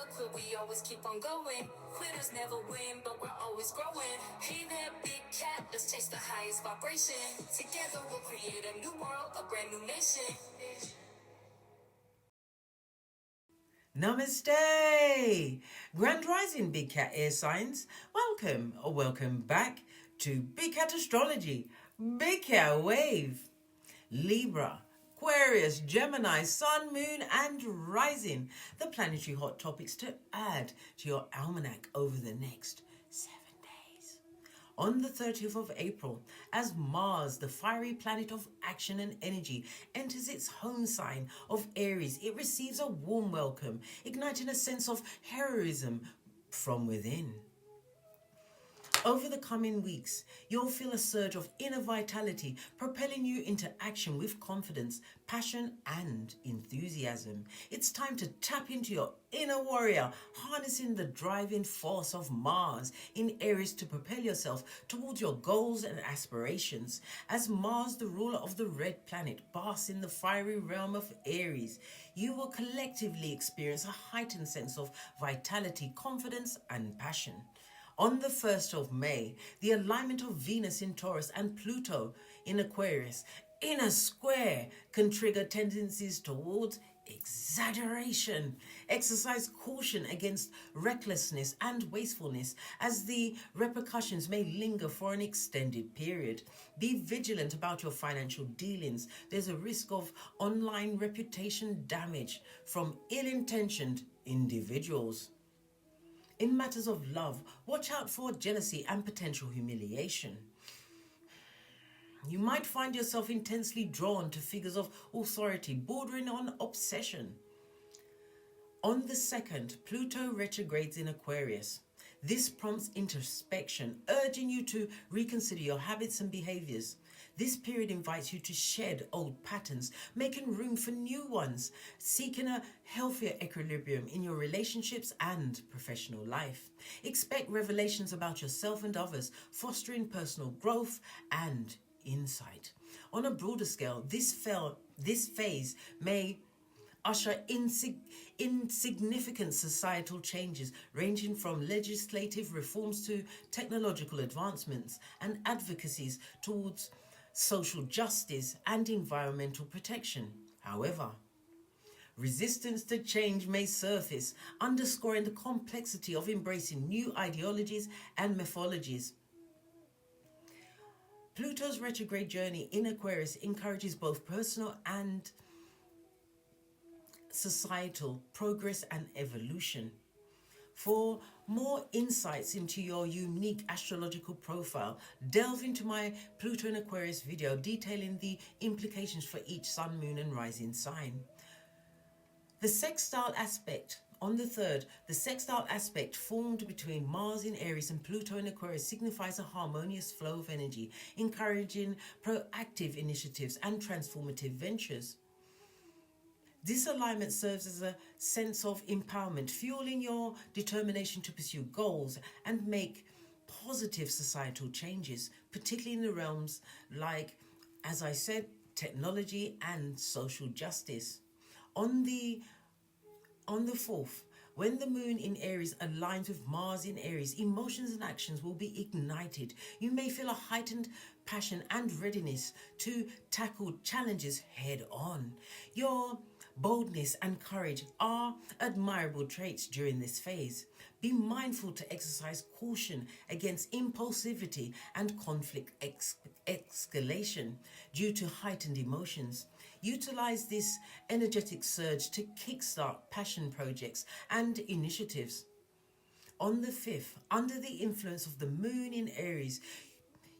never quit, we always keep on going. Quitters never win, but we're always growing. Hey there, big cat, let's chase the highest vibration. Together we'll create a new world, a brand new nation. Namaste! Grand Rising Big Cat Air Signs. Welcome or welcome back to Big Cat Astrology. Big Cat Wave. Libra, Aquarius, Gemini, Sun, Moon and Rising. The planetary hot topics to add to your almanac over the next 7 days. On the 30th of April, as Mars, the fiery planet of action and energy, enters its home sign of Aries, it receives a warm welcome, igniting a sense of heroism from within. Over the coming weeks, you'll feel a surge of inner vitality, propelling you into action with confidence, passion and enthusiasm. It's time to tap into your inner warrior, harnessing the driving force of Mars in Aries to propel yourself towards your goals and aspirations. As Mars, the ruler of the red planet, basks in the fiery realm of Aries, you will collectively experience a heightened sense of vitality, confidence and passion. On the 1st of May, the alignment of Venus in Taurus and Pluto in Aquarius in a square can trigger tendencies towards exaggeration. Exercise caution against recklessness and wastefulness, as the repercussions may linger for an extended period. Be vigilant about your financial dealings. There's a risk of online reputation damage from ill-intentioned individuals. In matters of love, watch out for jealousy and potential humiliation. You might find yourself intensely drawn to figures of authority, bordering on obsession. On the 2nd, Pluto retrogrades in Aquarius. This prompts introspection, urging you to reconsider your habits and behaviors. This period invites you to shed old patterns, making room for new ones, seeking a healthier equilibrium in your relationships and professional life. Expect revelations about yourself and others, fostering personal growth and insight. On a broader scale, this phase may usher insignificant societal changes, ranging from legislative reforms to technological advancements and advocacies towards social justice and environmental protection. However, resistance to change may surface, underscoring the complexity of embracing new ideologies and mythologies. Pluto's retrograde journey in Aquarius encourages both personal and societal progress and evolution. For more insights into your unique astrological profile, delve into my Pluto and Aquarius video detailing the implications for each sun, moon and rising sign. The sextile aspect on the 3rd, the sextile aspect formed between Mars in Aries and Pluto in Aquarius signifies a harmonious flow of energy, encouraging proactive initiatives and transformative ventures. This alignment serves as a sense of empowerment, fueling your determination to pursue goals and make positive societal changes, particularly in the realms like, as I said, technology and social justice. On the 4th, when the moon in Aries aligns with Mars in Aries, emotions and actions will be ignited. You may feel a heightened passion and readiness to tackle challenges head on. Your boldness and courage are admirable traits during this phase. Be mindful to exercise caution against impulsivity and conflict escalation due to heightened emotions. Utilize this energetic surge to kickstart passion projects and initiatives. On the 5th, under the influence of the moon in Aries,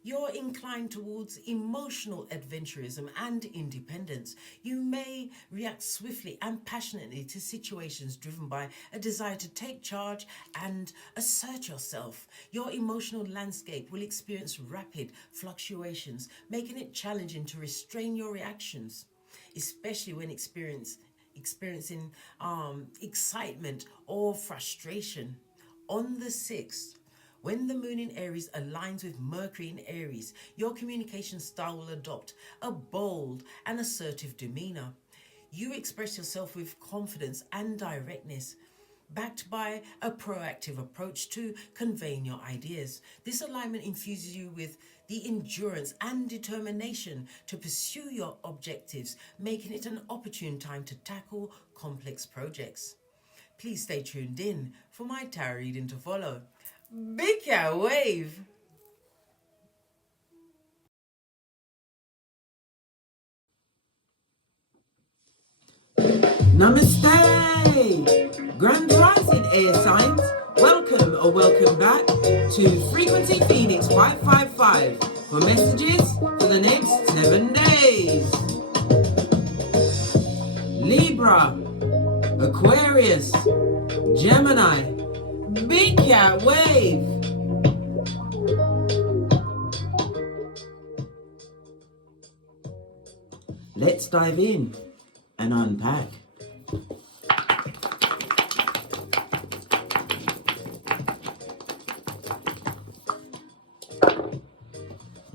you're inclined towards emotional adventurism and independence. You may react swiftly and passionately to situations driven by a desire to take charge and assert yourself. Your emotional landscape will experience rapid fluctuations, making it challenging to restrain your reactions, especially when experiencing excitement or frustration. On the 6th, when the moon in Aries aligns with Mercury in Aries, your communication style will adopt a bold and assertive demeanor. You express yourself with confidence and directness, backed by a proactive approach to conveying your ideas. This alignment infuses you with the endurance and determination to pursue your objectives, making it an opportune time to tackle complex projects. Please stay tuned in for my tarot reading to follow. Big cat wave! Namaste! Grand Rising air signs, welcome or welcome back to Frequency Phoenix 555 for messages for the next 7 days. Libra, Aquarius, Gemini, Big Cat Wave. Let's dive in and unpack.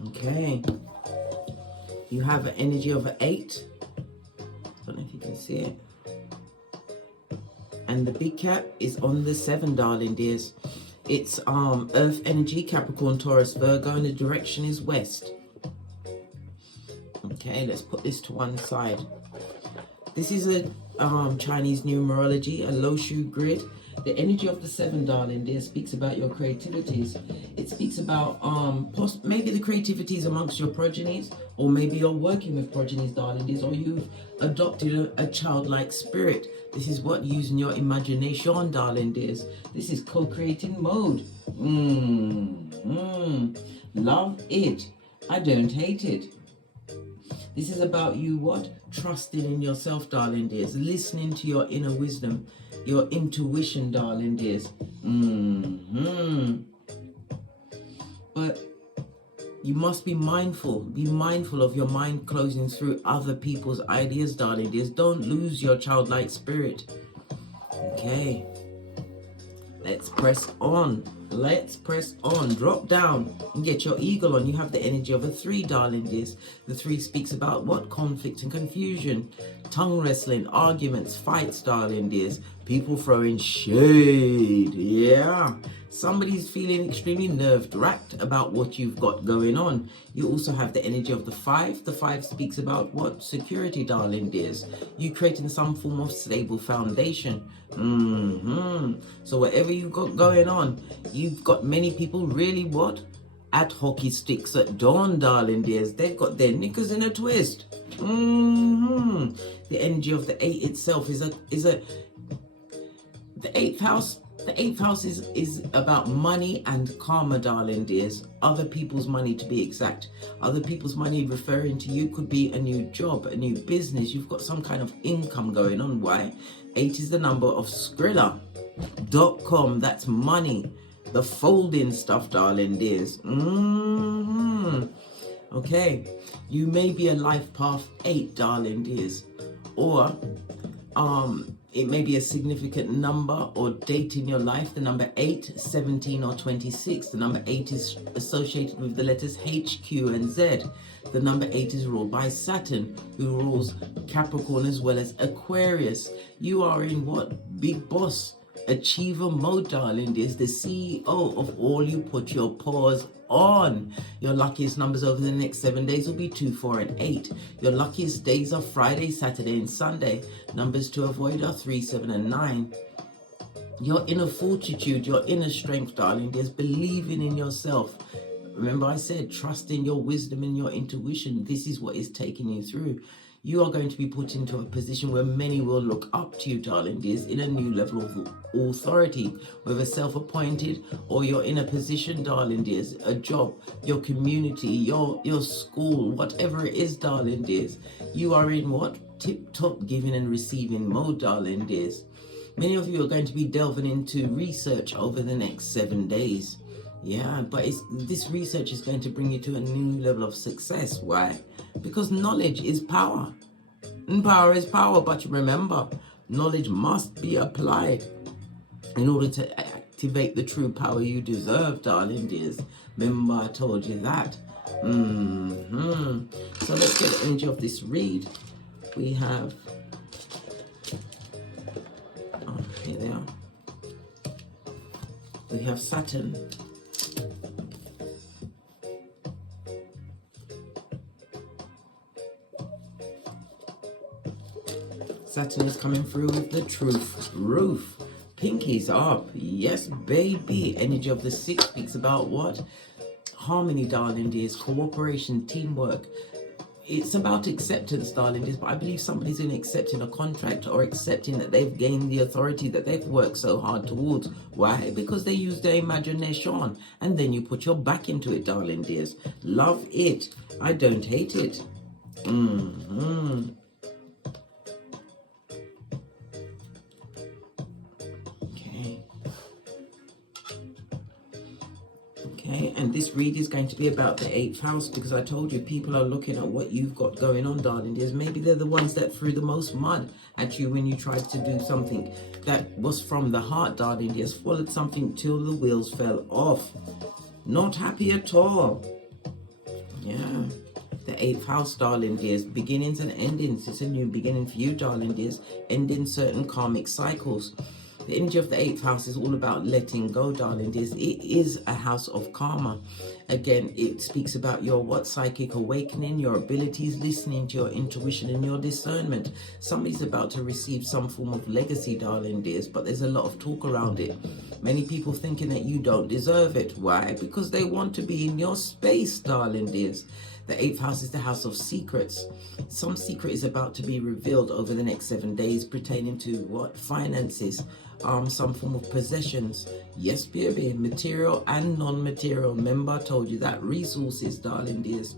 Okay, you have an energy of an 8. Don't know if you can see it. And the big cat is on the 7, darling dears. It's Earth energy, Capricorn, Taurus, Virgo, and the direction is west. Okay, let's put this to one side. This is a Chinese numerology, a low shu grid. The energy of the 7, darling dear, speaks about your creativities. It speaks about maybe the creativities amongst your progenies, or maybe you're working with progenies, darling dears, or you've adopted a childlike spirit. This is what using your imagination, darling dears. This is co-creating mode. Love it. I don't hate it. This is about you what? Trusting in yourself, darling dears. Listening to your inner wisdom, your intuition, darling dears. But you must be mindful. Be mindful of your mind closing through other people's ideas, darling dears. Don't lose your childlike spirit. Okay. Let's press on. Let's press on. Drop down and get your eagle on. You have the energy of a 3, darling dears. The 3 speaks about what? Conflict and confusion. Tongue wrestling, arguments, fights, darling dears. People throwing shade. Yeah. Somebody's feeling extremely nerve-wracked about what you've got going on. You also have the energy of the 5. The 5 speaks about what? Security, darling dears. You creating some form of stable foundation. So whatever you've got going on, you've got many people really what? At hockey sticks at dawn, darling dears. They've got their knickers in a twist. The energy of the 8 itself is the 8th house. The 8th house is about money and karma, darling dears. Other people's money, to be exact. Other people's money referring to you could be a new job, a new business. You've got some kind of income going on. Why? 8 is the number of Skrilla.com. That's money. The folding stuff, darling dears. Okay. You may be a life path 8, darling dears. Or it may be a significant number or date in your life. The number 8, 17, or 26. The number 8 is associated with the letters H, Q, and Z. The number 8 is ruled by Saturn, who rules Capricorn as well as Aquarius. You are in what? Big boss, achiever mode, darling dears. The CEO of all you put your paws on. Your luckiest numbers over the next 7 days will be 2, 4, and 8. Your luckiest days are Friday, Saturday, and Sunday. Numbers to avoid are 3, 7, and 9. Your inner fortitude, your inner strength, darling dears, believing in yourself. Remember I said, trust in your wisdom and your intuition. This is what is taking you through. You are going to be put into a position where many will look up to you, darling dears, in a new level of authority, whether self-appointed or you're in a position, darling dears, a job, your community, your school, whatever it is, darling dears. You are in what? Tip-top giving and receiving mode, darling dears. Many of you are going to be delving into research over the next 7 days. Yeah, but this research is going to bring you to a new level of success. Why? Because knowledge is power. And power is power. But remember, knowledge must be applied in order to activate the true power you deserve, darling dears. Remember, I told you that. So let's get the energy of this read. We have... Oh, here they are. you have Saturn. Saturn is coming through with the truth. Roof. Pinkies up. Yes, baby. Energy of the 6 speaks about what? Harmony, darling dears. Cooperation, teamwork. It's about acceptance, darling dears. But I believe somebody's in accepting a contract or accepting that they've gained the authority that they've worked so hard towards. Why? Because they use their imagination. And then you put your back into it, darling dears. Love it. I don't hate it. And this read is going to be about the 8th house, because I told you people are looking at what you've got going on, darling dears. Maybe they're the ones that threw the most mud at you when you tried to do something that was from the heart, darling dears. Followed something till the wheels fell off. Not happy at all. Yeah. The 8th house, darling dears. Beginnings and endings. It's a new beginning for you, darling dears. Ending certain karmic cycles. The energy of the 8th house is all about letting go, darling dears. It is a house of karma. Again, it speaks about your psychic awakening, your abilities, listening to your intuition and your discernment. Somebody's about to receive some form of legacy, darling dears, but there's a lot of talk around it. Many people thinking that you don't deserve it. Why? Because they want to be in your space, darling dears. The 8th house is the house of secrets. Some secret is about to be revealed over the next 7 days pertaining to what? Finances. Some form of possessions. Yes, baby. Material and non-material. Remember I told you that. Resources, darling dears.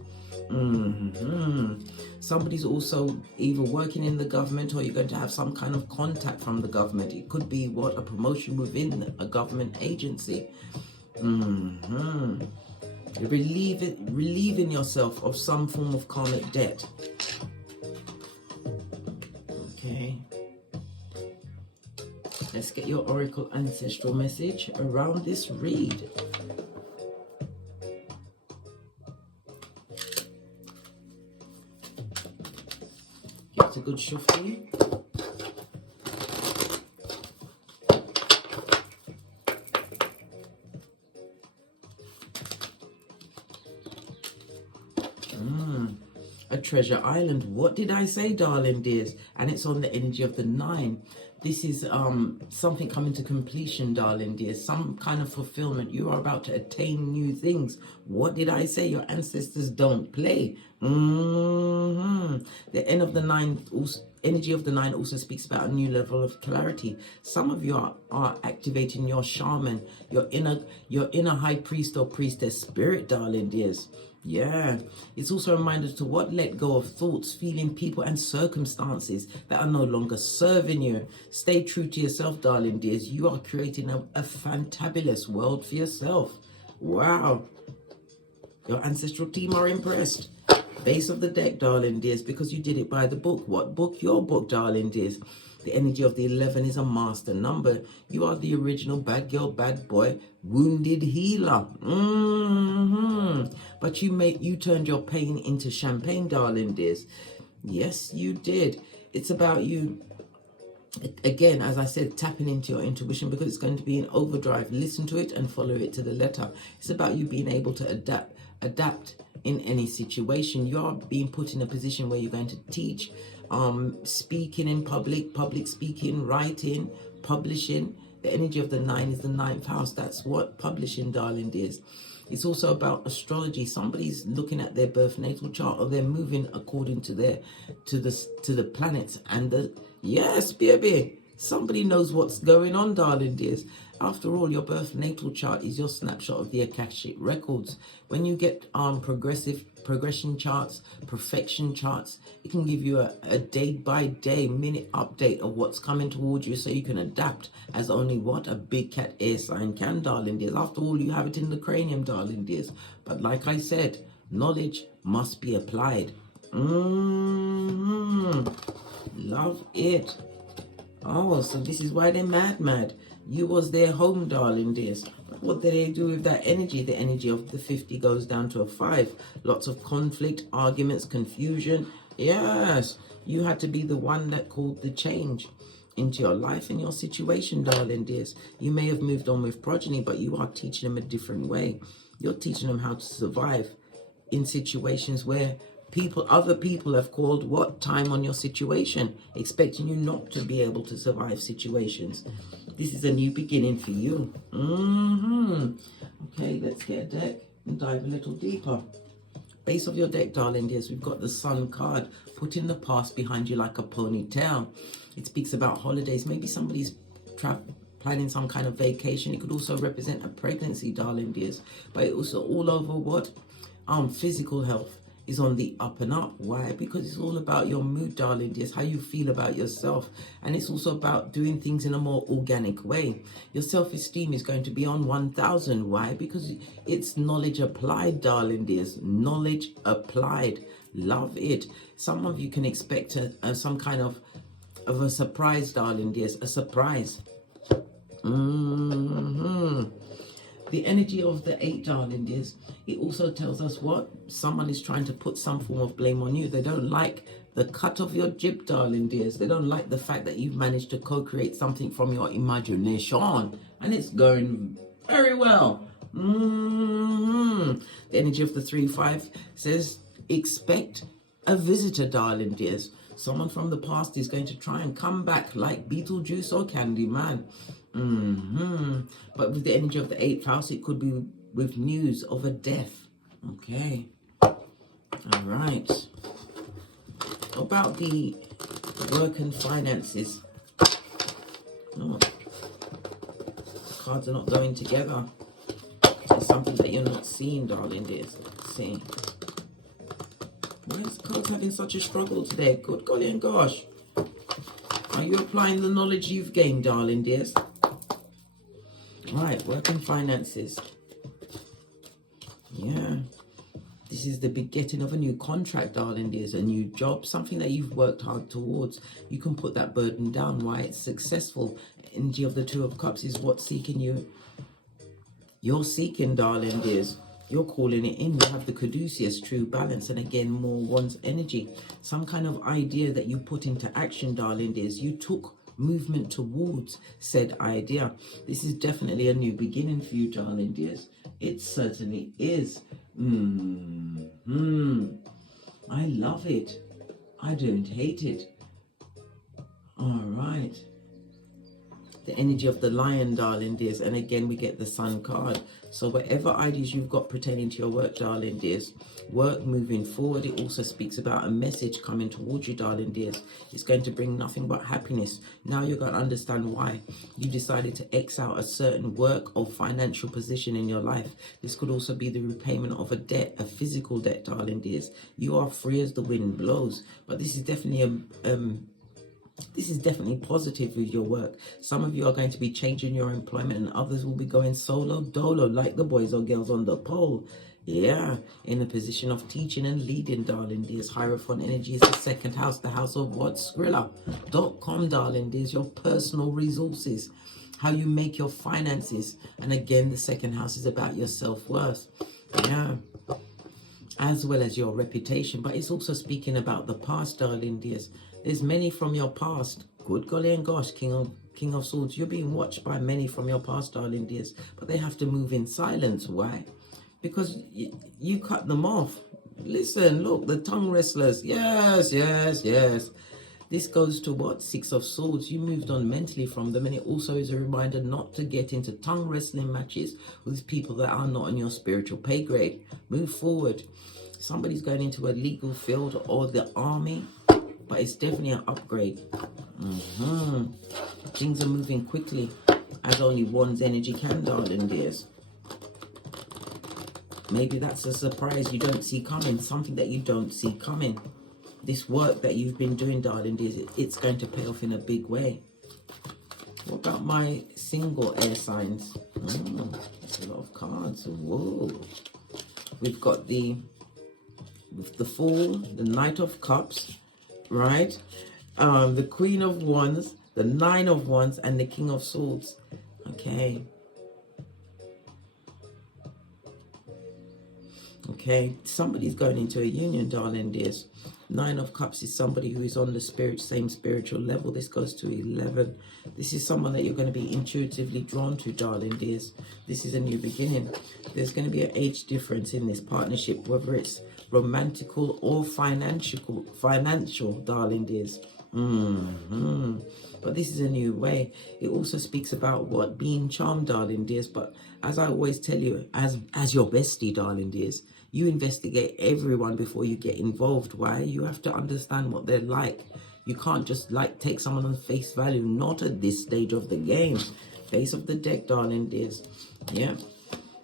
Somebody's also either working in the government, or you're going to have some kind of contact from the government. It could be what? A promotion within a government agency. Relieving yourself of some form of karmic debt. Okay. Let's get your oracle ancestral message around this read. Get a good shuffle. A treasure island. What did I say, darling dears? And it's on the energy of the 9. This is something coming to completion, darling dears. Some kind of fulfillment. You are about to attain new things. What did I say? Your ancestors don't play. The end of the 9, energy of the 9 also speaks about a new level of clarity. Some of you are activating your shaman, your inner high priest or priestess spirit, darling dears. Yeah, it's also a reminder to what? Let go of thoughts, feeling, people and circumstances that are no longer serving you. Stay true to yourself, darling dears. You are creating a fantabulous world for yourself. Wow. Your ancestral team are impressed. Base of the deck, darling dears, because you did it by the book. What book? Your book, darling dears. The energy of the 11 is a master number. You are the original bad girl, bad boy, wounded healer. But you turned your pain into champagne, darling dears. Yes, you did. It's about you, again, as I said, tapping into your intuition, because it's going to be in overdrive. Listen to it and follow it to the letter. It's about you being able to adapt in any situation. You're being put in a position where you're going to teach, speaking in public speaking, writing, publishing. The energy of the 9 is the 9th house. That's what publishing, darling dears. It's also about astrology. Somebody's looking at their birth natal chart, or they're moving according to the planets and the yes, baby. Somebody knows what's going on, darling dears. After all, your birth natal chart is your snapshot of the Akashic records. When you get progression charts, perfection charts, it can give you a day-by-day, minute update of what's coming towards you, so you can adapt as only what a big cat air sign can, darling dears. After all, you have it in the cranium, darling dears. But like I said, knowledge must be applied. Love it. Oh, so this is why they're mad. You was their home, darling dears. What do they do with that energy? The energy of the 50 goes down to a 5. Lots of conflict, arguments, confusion. Yes, you had to be the one that called the change. into your life and your situation, darling dears. You may have moved on with progeny, but you are teaching them a different way. You're teaching them how to survive in situations where other people have called time on your situation, expecting you not to be able to survive situations. This is a new beginning for you. Okay, let's get a deck and dive a little deeper. Base of your deck, darling dears, we've got the Sun card. Putting the past behind you like a ponytail. It speaks about holidays. Maybe somebody's planning some kind of vacation. It could also represent a pregnancy, darling dears. But it also all over what? Physical health is on the up and up. Why? Because it's all about your mood, darling dears, how you feel about yourself. And it's also about doing things in a more organic way. Your self-esteem is going to be on 1000. Why? Because it's knowledge applied, darling dears. Knowledge applied. Love it. Some of you can expect some kind of a surprise, darling dears. A surprise. The energy of the 8, darling dears, it also tells us what? Someone is trying to put some form of blame on you. They don't like the cut of your jib, darling dears. They don't like the fact that you've managed to co-create something from your imagination. And it's going very well. The energy of the 3-5 says, expect a visitor, darling dears. Someone from the past is going to try and come back like Beetlejuice or Candyman. But with the energy of the 8th house, it could be with news of a death. Okay. All right. What about the work and finances? Oh, cards are not going together. It's something that you're not seeing, darling dears. Let's see. Why is cards having such a struggle today? Good golly and gosh. Are you applying the knowledge you've gained, darling dears? Right, work and finances. Yeah. This is the begetting of a new contract, darling dears. A new job, something that you've worked hard towards. You can put that burden down. Why? It's successful. Energy of the 2 of Cups is what's seeking you. You're seeking, darling dears. You're calling it in. You have the caduceus, true balance, and again, more one's energy. Some kind of idea that you put into action, darling dears. You took movement towards said idea. This is definitely a new beginning for you, darling dears. It certainly is. I love it. I don't hate it. All right. The energy of the Lion, darling dears, and again we get the Sun card. So whatever ideas you've got pertaining to your work, darling dears, work moving forward. It also speaks about a message coming towards you, darling dears. It's going to bring nothing but happiness. Now you're going to understand why you decided to X out a certain work or financial position in your life. This could also be the repayment of a debt, a physical debt, darling dears. You are free as the wind blows, but this is definitely this is definitely positive with your work. Some of you are going to be changing your employment and others will be going solo dolo like the boys or girls on the pole. Yeah, in a position of teaching and leading, darling dears. Hierophant energy is the 2nd house, the house of what? Skrilla.com, darling dears. Your personal resources, how you make your finances. And again, the 2nd house is about your self-worth. Yeah, as well as your reputation. But it's also speaking about the past, darling dears. There's many from your past. Good golly and gosh, King of Swords. You're being watched by many from your past, darling dears. But they have to move in silence. Why? Because you cut them off. Listen, look, the tongue wrestlers. Yes, yes, yes. This goes to what? 6 of Swords. You moved on mentally from them. And it also is a reminder not to get into tongue wrestling matches with people that are not on your spiritual pay grade. Move forward. Somebody's going into a legal field or the army. But it's definitely an upgrade. Things are moving quickly, as only one's energy can, darling dears. Maybe that's a surprise you don't see coming, something that you don't see coming. This work that you've been doing, darling dears, it's going to pay off in a big way. What about my single air signs? That's a lot of cards. Whoa. We've got the Fool, the Knight of Cups, right? The Queen of Wands, the 9 of Wands, and the King of Swords. Okay. Okay, somebody's going into a union, darling dears. Nine of Cups is somebody who is on the same spiritual level. This goes to 11. This is someone that you're going to be intuitively drawn to, darling dears. This is a new beginning. There's going to be an age difference in this partnership, whether it's romantical or financial, darling dears. But this is a new way. It also speaks about what? Being charmed, darling dears. But as I always tell you, as your bestie, darling dears, you investigate everyone before you get involved. Why? You have to understand what they're like. You can't just take someone on face value. Not at this stage of the game. Face of the deck, darling dears. Yeah.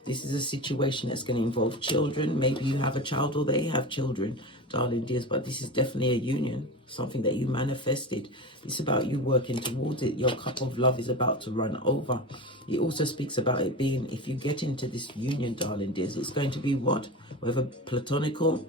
This is a situation that's going to involve children. Maybe you have a child or they have children, darling dears. But this is definitely a union. Something that you manifested. It's about you working towards it. Your cup of love is about to run over. It also speaks about it being, if you get into this union, darling dears, it's going to be what? Whether platonical,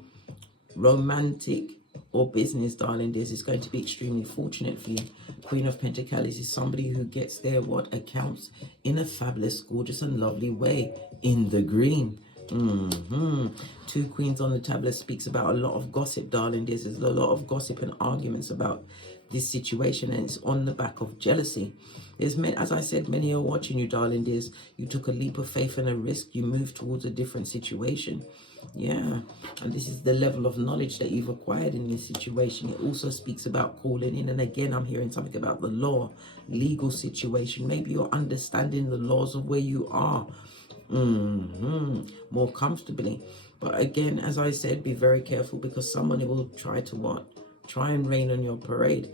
romantic, or business, darling dears, it's going to be extremely fortunate for you. Queen of Pentacles is somebody who gets their accounts in a fabulous, gorgeous, and lovely way in the green. Two Queens on the tablet speaks about a lot of gossip, darling dears. There's a lot of gossip and arguments about this situation, and it's on the back of jealousy. As I said, many are watching you, darling dears. You took a leap of faith and a risk. You moved towards a different situation. Yeah, and this is the level of knowledge that you've acquired in this situation. It also speaks about calling in, and again, I'm hearing something about the law, legal situation. Maybe you're understanding the laws of where you are more comfortably. But again, as I said, be very careful, because someone will try to try and rain on your parade.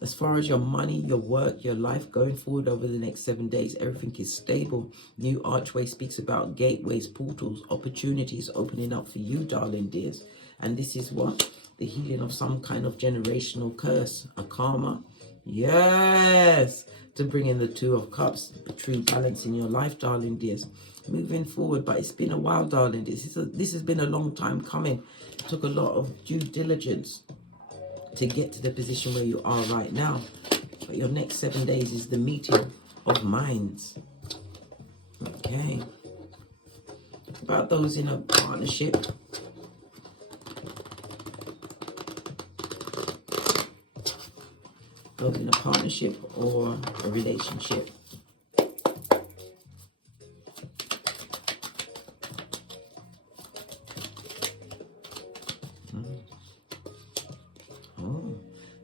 As far as your money, your work, your life going forward over the next 7 days, everything is stable. New archway speaks about gateways, portals, opportunities opening up for you, darling dears. And this is what? The healing of some kind of generational curse, a karma. Yes! To bring in the Two of Cups, the true balance in your life, darling dears. Moving forward, but it's been a while, darling dears. This has been a long time coming. It took a lot of due diligence to get to the position where you are right now. But your next 7 days is the meeting of minds. Okay. About those in a partnership. Those in a partnership or a relationship.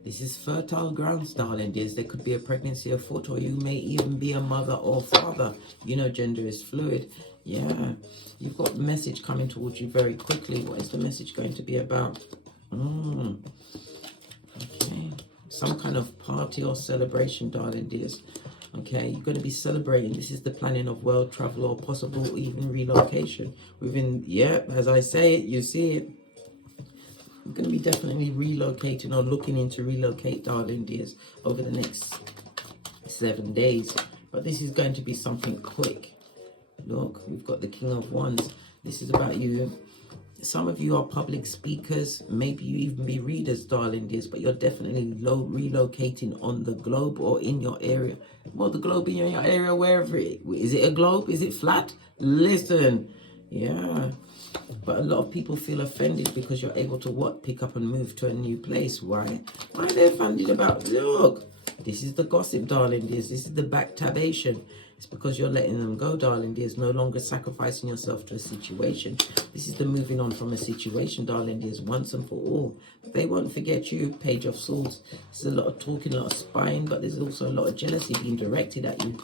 This is fertile grounds, darling dears. There could be a pregnancy afoot, or you may even be a mother or father. You know, gender is fluid. Yeah. You've got a message coming towards you very quickly. What is the message going to be about? Okay. Some kind of party or celebration, darling dears. Okay, you're going to be celebrating. This is the planning of world travel or possible even relocation. As I say it, you see it. I'm going to be definitely relocating or looking into relocate, darling dears, over the next 7 days. But this is going to be something quick. Look, we've got the King of Wands. This is about you. Some of you are public speakers. Maybe you even be readers, darling dears, but you're definitely relocating on the globe or in your area. Well, the globe in your area, wherever it is. It a globe? Is it flat? Listen. Yeah. But a lot of people feel offended because you're able to pick up and move to a new place. Why? Why are they offended about? Look, this is the gossip, darling dears. This is the backtabation. It's because you're letting them go, darling dears. No longer sacrificing yourself to a situation. This is the moving on from a situation, darling dears, once and for all. But they won't forget you, Page of Swords. There's a lot of talking, a lot of spying, but there's also a lot of jealousy being directed at you.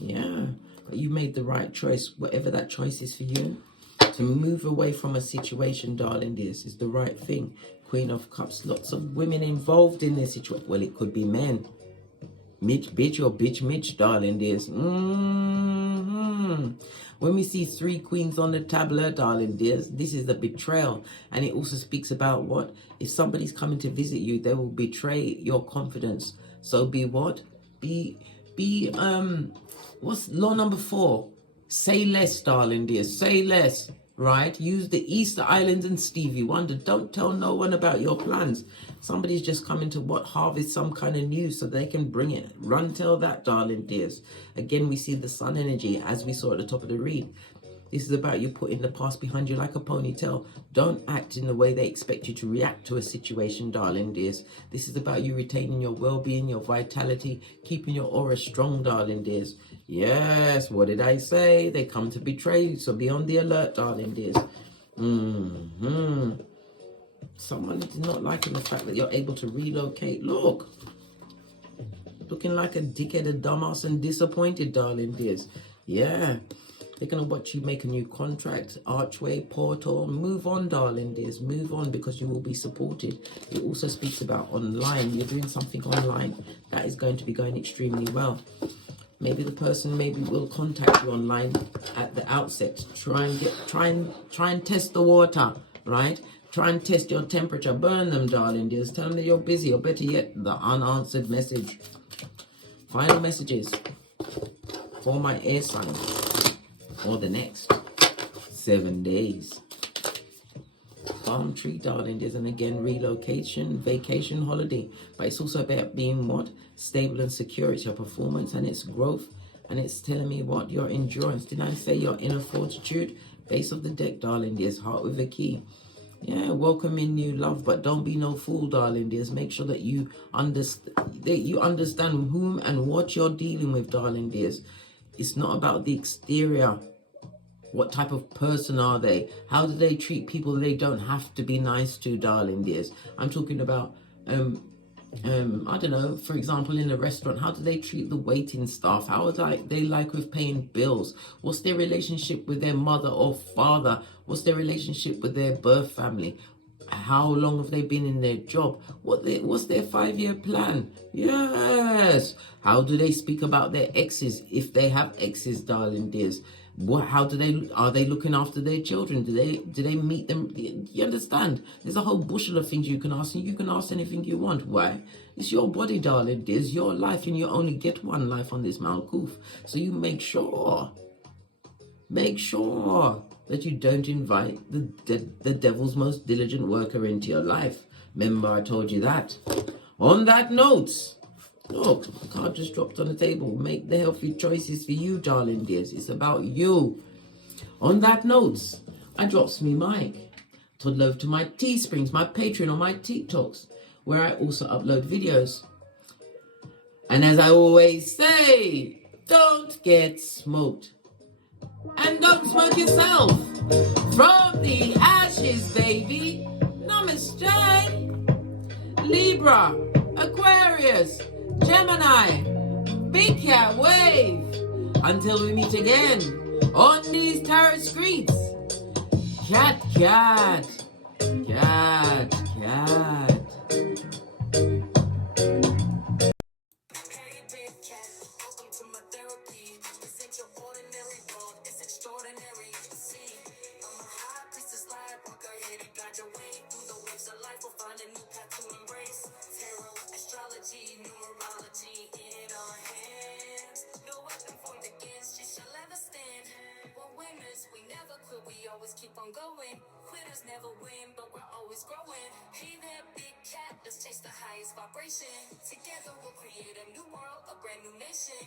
Yeah, but you made the right choice, whatever that choice is for you. To move away from a situation, darling dears, is the right thing. Queen of Cups, lots of women involved in this situation. Well, it could be men. Mitch, bitch, or bitch, Mitch, darling dears. When we see 3 queens on the tableau, darling dears, this is the betrayal. And it also speaks about what? If somebody's coming to visit you, they will betray your confidence. So be what? What's law number 4? Say less, darling dears. Say less. Right? Use the Easter Islands and Stevie Wonder. Don't tell no one about your plans. Somebody's just coming to harvest some kind of news so they can bring it. Run tell that, darling dears. Again, we see the sun energy as we saw at the top of the read. This is about you putting the past behind you like a ponytail. Don't act in the way they expect you to react to a situation, darling dears. This is about you retaining your well-being, your vitality, keeping your aura strong, darling dears. Yes, what did I say? They come to betray you, so be on the alert, darling dears. Someone is not liking the fact that you're able to relocate. Look. Looking like a dickhead, a dumbass, and disappointed, darling dears. Yeah. They're going to watch you make a new contract, archway, portal. Move on, darling dears. Move on, because you will be supported. It also speaks about online. You're doing something online that is going to be going extremely well. Maybe the person will contact you online at the outset. Try and test the water, right? Try and test your temperature. Burn them, darling dears. Tell them that you're busy, or better yet, the unanswered message. Final messages for my air sign for the next 7 days. Palm tree, darling dears, and again, relocation, vacation, holiday. But it's also about being what? Stable and secure. It's your performance and its growth. And it's telling me what? Your endurance. Didn't I say your inner fortitude? Base of the deck, darling dears. Heart with a key. Yeah, welcome in new love, but don't be no fool, darling dears. Make sure that you understand whom and what you're dealing with, darling dears. It's not about the exterior. What type of person are they? How do they treat people they don't have to be nice to, darling dears? I'm talking about, I don't know, for example, in a restaurant, how do they treat the waiting staff? How are they like with paying bills? What's their relationship with their mother or father? What's their relationship with their birth family? How long have they been in their job? What's their 5-year plan? Yes. How do they speak about their exes, if they have exes, darling dears? Are they looking after their children? Do they meet them? You understand? There's a whole bushel of things you can ask, and you can ask anything you want. Why? It's your body, darling dears, your life, and you only get one life on this Malkuth. So you make sure that you don't invite the devil's most diligent worker into your life. Remember, I told you that. On that note, look, the card just dropped on the table. Make the healthy choices for you, darling dears. It's about you. On that note, I drops me mic. Toddle over to my Teesprings, my Patreon, or my TikToks, where I also upload videos. And as I always say, don't get smoked. And don't smoke yourself. From the ashes, baby. Namaste. Libra, Aquarius, Gemini, Big Cat Wave. Until we meet again on these tarot streets. Cat, cat, cat, cat. Hey, big cat, welcome to my therapy. This ain't your ordinary world, it's extraordinary. See, I'm a high priestess lightworker, here to guide your way through the waves of life. We'll find a new path to embrace. Tarot, astrology, numerology in our hands. No weapon formed against you shall ever stand. We're winners, we never quit, we always keep on going. Quitters never win, but we're always growing. Hey there, big cat, let's chase the highest vibration. Together we'll create a new world, a brand new nation.